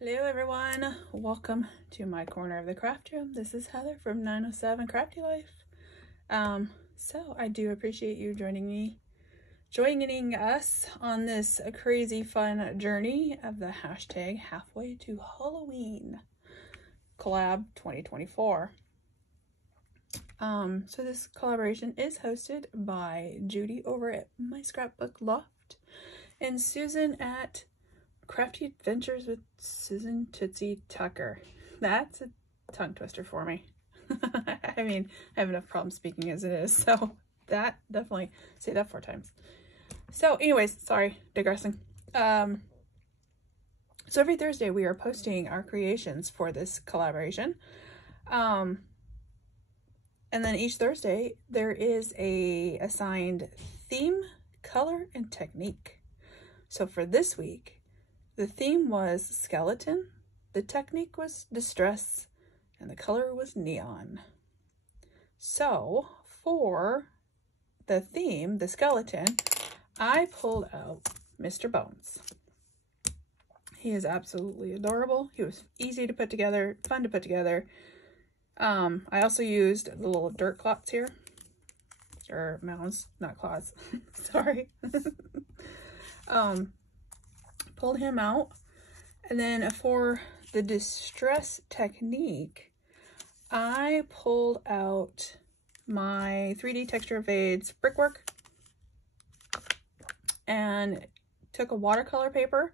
Hello everyone, welcome to my corner of the craft room. This is Heather from 907 Crafty Life. So I do appreciate you joining us on this crazy fun journey of the hashtag halfway to Halloween collab 2024. So this collaboration is hosted by Judy over at My Scrapbook Loft and Susan at Crafty Adventures with Susan Tootsie Tucker. That's a tongue twister for me. I mean, I have enough problems speaking as it is, so that definitely, say that 4 times. So anyways, sorry, digressing. So every Thursday we are posting our creations for this collaboration. And then each Thursday there is a assigned theme, color, and technique. So for this week, the theme was skeleton, the technique was distress, and the color was neon. So for the theme, the skeleton, I pulled out Mr. Bones. He is absolutely adorable. He was easy to put together, fun to put together. I also used the little dirt clots here, or mounds, not clots, sorry. Pulled him out, and then for the distress technique, I pulled out my 3D texture fades brickwork and took a watercolor paper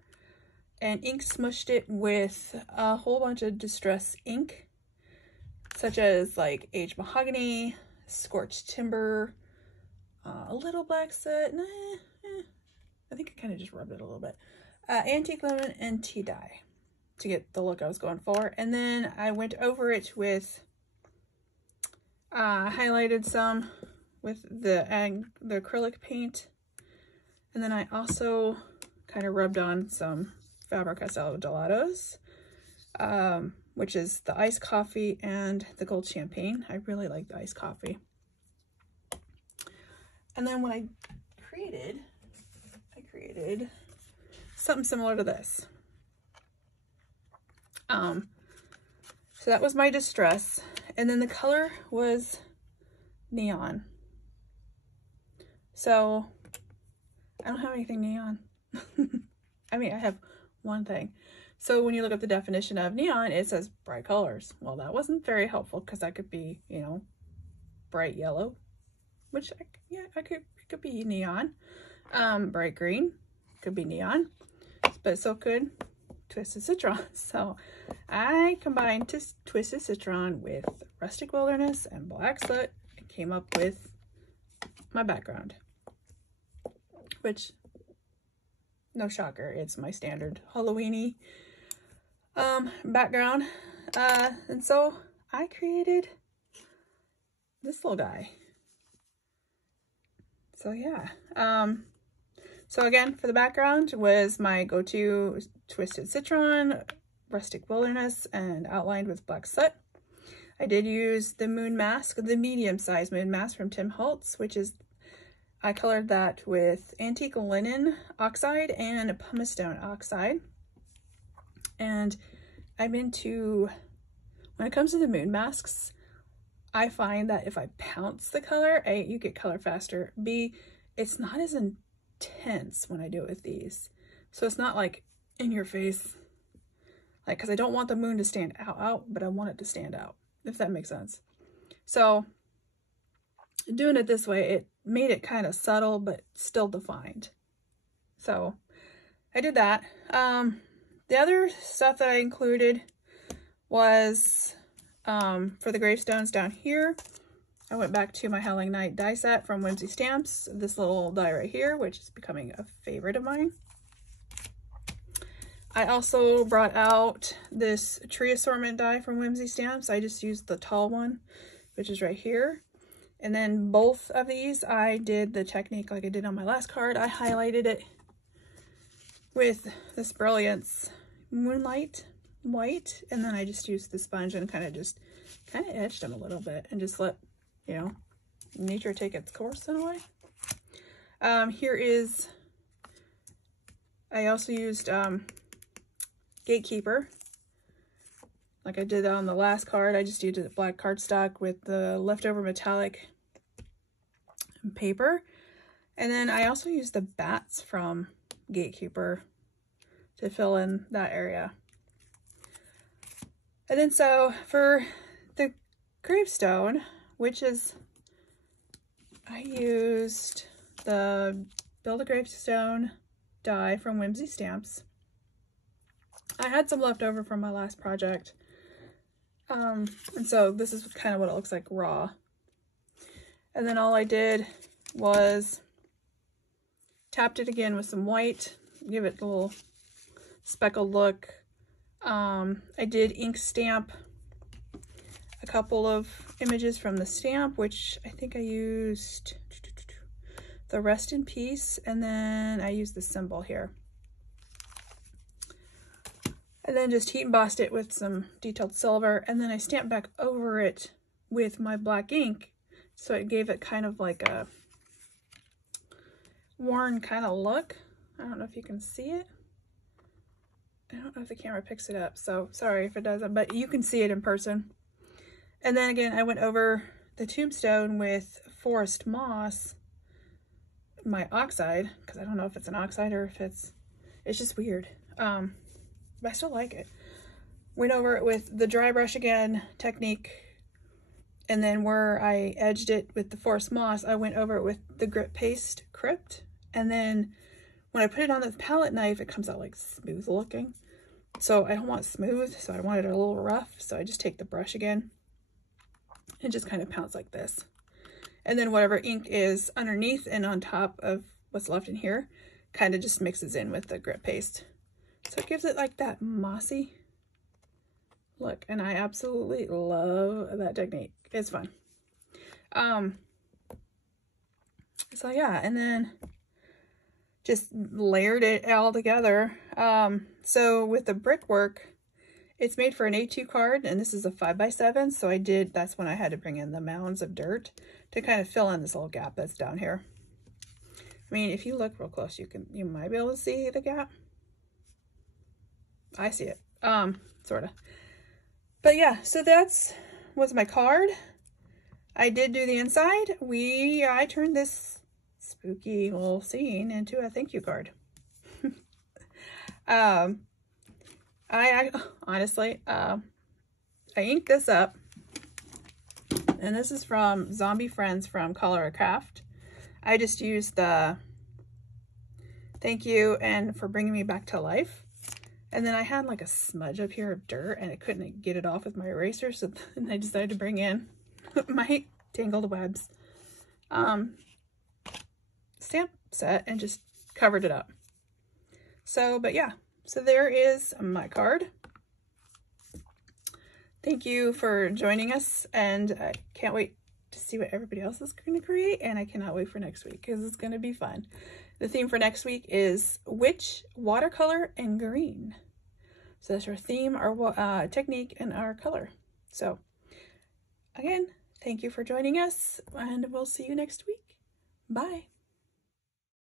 and ink smushed it with a whole bunch of distress ink, such as like aged mahogany, scorched timber, a little black soot, I think I kind of just rubbed it a little bit. Antique lemon and tea dye to get the look I was going for. And then I went over it with, highlighted some with the acrylic paint. And then I also kind of rubbed on some Faber-Castell gelatos, which is the iced coffee and the gold champagne. I really like the iced coffee. And then what I created something similar to this. So that was my distress, and then the color was neon. So I don't have anything neon. I mean, I have one thing. So when you look up the definition of neon, it says bright colors. Well, that wasn't very helpful because that could be, you know, bright yellow, which it could be neon. Bright green could be neon, but so could Twisted Citron. So I combined Twisted Citron with Rustic Wilderness and Black Soot and came up with my background, which, no shocker, it's my standard Halloween-y background. And so I created this little guy. So yeah. So again, for the background was my go-to Twisted Citron, Rustic Wilderness, and outlined with Black Soot. I did use the moon mask, the medium-sized moon mask from Tim Holtz, which is, I colored that with antique linen oxide and pumice stone oxide. And I'm into, when it comes to the moon masks, I find that if I pounce the color, A, you get color faster, B, it's not as intense when I do it with these. So it's not like in your face, like, because I don't want the moon to stand out, but I want it to stand out, if that makes sense. So doing it this way, it made it kind of subtle, but still defined. So I did that. The other stuff that I included was, for the gravestones down here, I went back to my Howling Night die set from Whimsy Stamps, this little die right here, which is becoming a favorite of mine. I also brought out this tree assortment die from Whimsy Stamps. I just used the tall one, which is right here. And then both of these, I did the technique like I did on my last card. I highlighted it with this Brilliance Moonlight White, and then I just used the sponge and kind of etched them a little bit and just let, you know, nature take its course in a way. Here is, I also used Gatekeeper. Like I did on the last card, I just used a black cardstock with the leftover metallic paper. And then I also used the bats from Gatekeeper to fill in that area. And then so for the gravestone, which is, I used the Build a Gravestone die from Whimsy Stamps. I had some left over from my last project. And so this is kind of what it looks like raw. And then all I did was tapped it again with some white, give it a little speckled look. I did ink stamp a couple of images from the stamp, which I think I used the Rest in Peace, and then I used the symbol here. And then just heat embossed it with some detailed silver, and then I stamped back over it with my black ink, so it gave it kind of like a worn kind of look. I don't know if you can see it. I don't know if the camera picks it up, so sorry if it doesn't, but you can see it in person. And then again, I went over the tombstone with Forest Moss, my oxide, because I don't know if it's an oxide or if it's just weird. But I still like it. Went over it with the dry brush again technique, and then where I edged it with the Forest Moss, I went over it with the Grit Paste Crypt, and then when I put it on the palette knife, it comes out like smooth looking. So I don't want smooth, so I wanted it a little rough, so I just take the brush again and just kind of pounce like this. And then whatever ink is underneath and on top of what's left in here kind of just mixes in with the Grit Paste. So it gives it like that mossy look, and I absolutely love that technique. It's fun. So yeah, and then just layered it all together. So with the brickwork, it's made for an A2 card, and this is a 5x7, so that's when I had to bring in the mounds of dirt to kind of fill in this little gap that's down here. I mean, if you look real close, you might be able to see the gap. I see it, sort of. But yeah, so was my card. I did do the inside. I turned this spooky little scene into a thank you card. I honestly, I inked this up, and this is from Zombie Friends from Color Craft. I just used the thank you and for bringing me back to life. And then I had like a smudge up here of dirt, and I couldn't get it off with my eraser, so then I decided to bring in my Tangled Webs stamp set and just covered it up. So, but yeah, so there is my card. Thank you for joining us, and I can't wait to see what everybody else is going to create, and I cannot wait for next week because it's going to be fun. The theme for next week is Witch, Watercolor, and Green. So that's our theme, our technique, and our color. So again, thank you for joining us, and we'll see you next week. Bye.